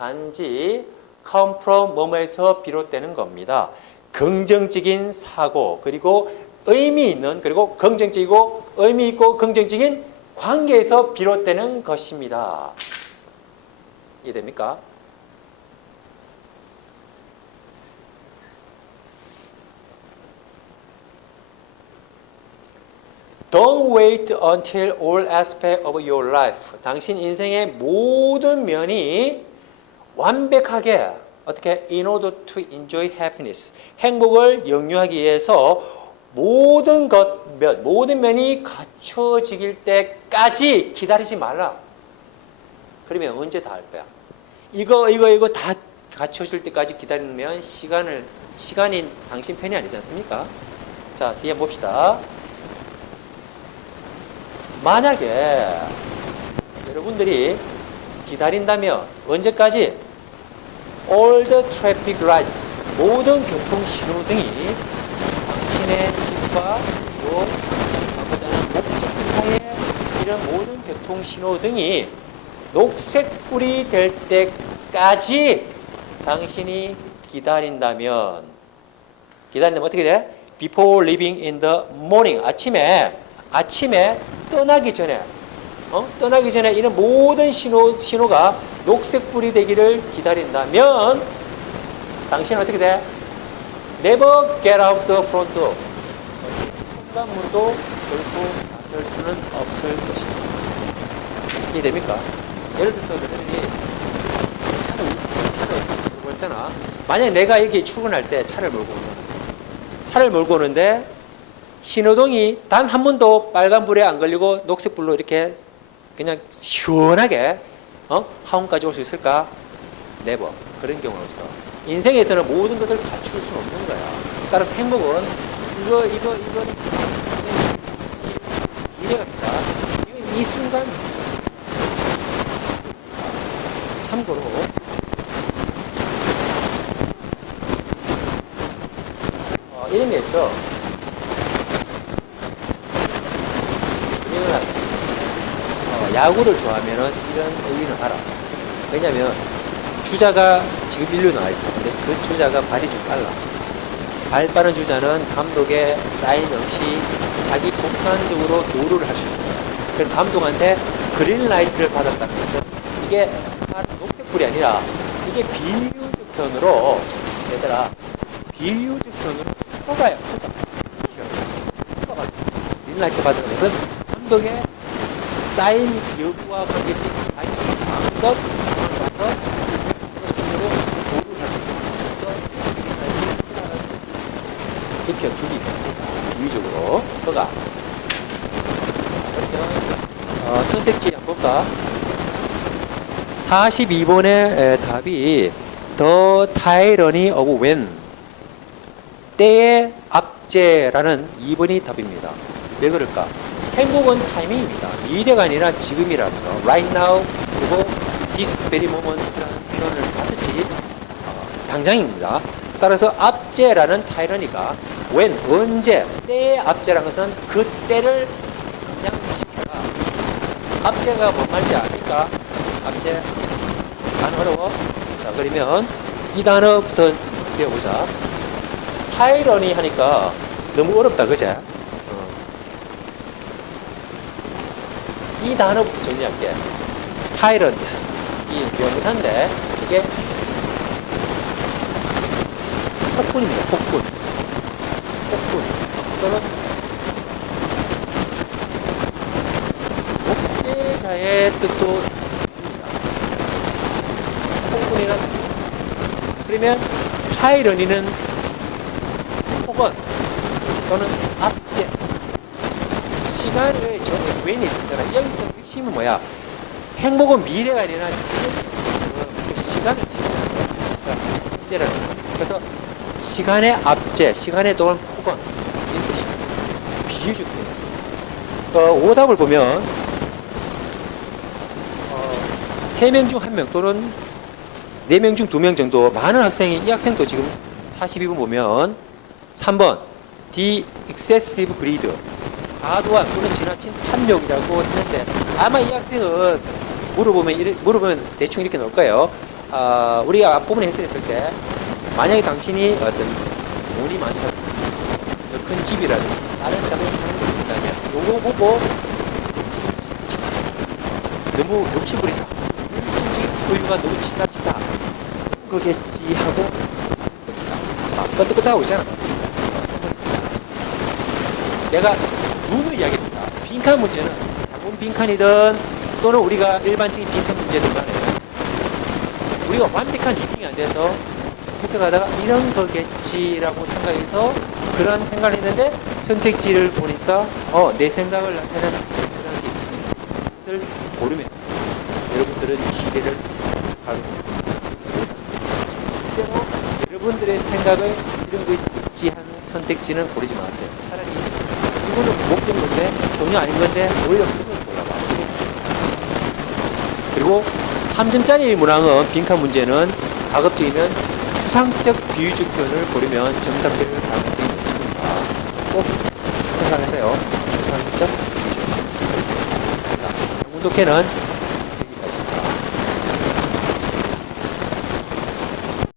단지 come from 뭐뭐에서 비롯되는 겁니다. 긍정적인 사고 그리고 의미 있는 그리고 긍정적이고 의미 있고 긍정적인 관계에서 비롯되는 것입니다. 이해됩니까? Don't wait until all aspect of your life. 당신 인생의 모든 면이 완벽하게 어떻게 in order to enjoy happiness. 행복을 영유하기 위해서 모든 것 면, 모든 면이 갖춰지길 때까지 기다리지 말라. 그러면 언제 다 할 거야? 이거 이거 이거 다 갖춰질 때까지 기다리면 시간을 시간이 당신 편이 아니지 않습니까? 자, 뒤에 봅시다. 만약에 여러분들이 기다린다면 언제까지 all the traffic lights 모든 교통 신호등이 당신의 집과 그리고 당신이 가고자 하는 목적지 사이에 이런 모든 교통 신호등이 녹색불이 될 때까지 당신이 기다린다면 기다린다면 어떻게 돼? Before leaving in the morning 아침에 아침에 떠나기 전에 어? 떠나기 전에 이런 모든 신호 신호가 녹색불이 되기를 기다린다면 당신은 어떻게 돼? Never get out the front door. 현관문도 결코 나설 수는 없을 것입니다. 이해됩니까? 예를 들어서 너희들이 차를 차를 몰고 있잖아. 만약 내가 여기 출근할 때 차를 몰고 오는 차를 몰고 오는데 신호등이 단 한 번도 빨간불에 안 걸리고 녹색불로 이렇게 그냥 시원하게 어? 하원까지 올 수 있을까? 네버. 그런 경우는 없어. 인생에서는 모든 것을 갖출 수는 없는 거야. 따라서 행복은 이거, 이거, 이거, 미래입니다. 지금 이 순간 참고로 어, 이런 게 있어. 우리는 어, 야구를 좋아하면은 이런 의미는 알아. 왜냐면 주자가 지금 1루 나와 있어. 근데 그 주자가 발이 좀 빨라. 발 빠른 주자는 감독의 사인 없이 자기 독단적으로 도루를 할 수 있는 거야. 그래서 감독한테 그린 라이트를 받았다는 것은 이게 녹색불이 아니라 이게 비유적 편으로 얘들아 비유적 편으로 효과야 효과. 효과가 그린 라이트 받은 것은 감독의 사인 여부와 관계없이 아니 마음껏 가서 그것으로 도루를 할수 있어서 이렇게 두기 유의적으로 허가. 어, 선택지 한번 볼까? 42번의 답이 The tyranny of when. 때의 압제라는 2번이 답입니다. 왜 그럴까 행복은 타이밍입니다. 미래가 아니라 지금이라는 거. Right now 그리고 this very moment라는 표현을 다 썼지 어, 당장입니다. 따라서 압제라는 타이러니가 when 언제 때의 압제라는 것은 그 때를 그냥 지켜라. 압제가 뭔 말인지 아십니까? 압제 안 어려워? 자 그러면 이 단어부터 배워보자. 타이러니 하니까 너무 어렵다 그제? 이 단어부터 정리할게. tyrant. 이 명사인데, 이게 폭군입니다. 폭군. 폭군. 또는 독재자의 뜻도 있습니다. 폭군이란 그러면 타이러니는 폭언 또는 압제 시간을 저기 웬이 있었잖아. 여기서 핵심은 뭐야? 행복은 미래가 아니라 지금 그 시간을 시간, 압제라는 거. 그래서 시간의 압제, 시간의 동안 폭언 이것이 비유적 표현이었습니다. 어, 오답을 보면 어, 세명 중 한 명 또는 네 명 중 두 명 정도 많은 학생이 이 학생도 지금 42번 보면 3번 The excessive greed 과도한 또는 지나친 탐욕이라고 했는데 아마 이 학생은 물어보면 이래- 물어보면 대충 이렇게 나올 거예요. 아, 우리가 앞부분에 해설했을 때 만약에 당신이 어떤 돈이 많다, 큰 집이라든지 다른 자동차를 있다면 요거 보고 너무 욕심부리다. 실질적인 소유가 너무 지나치다. 그거겠지 하고 막 끄떡끄떡 하고 있잖아. 내가 눈을 이야기합니다. 빈칸 문제는 작품 빈칸이든 또는 우리가 일반적인 빈칸 문제든 간에 우리가 완벽한 리딩이 안 돼서 해석하다가 이런 거겠지라고 생각해서 그런 생각을 했는데 선택지를 보니까 어, 내 생각을 나타내는 그런 게 있습니다. 그것을 고르면 여러분들은 기대를 가지고 때로 여러분들의 생각을 이런 거 있지 하는 선택지는 고르지 마세요. 차라리 이거는 못된 건데 전혀 아닌 건데 오히려 그걸 골라봐. 그리고 3점짜리 문항은 빈칸 문제는 가급적이면 추상적 비유적 표현을 고르면 정답될 가능성이 높습니다. 꼭 생각하세요. 추상적 비유적. 자, 영문 독해는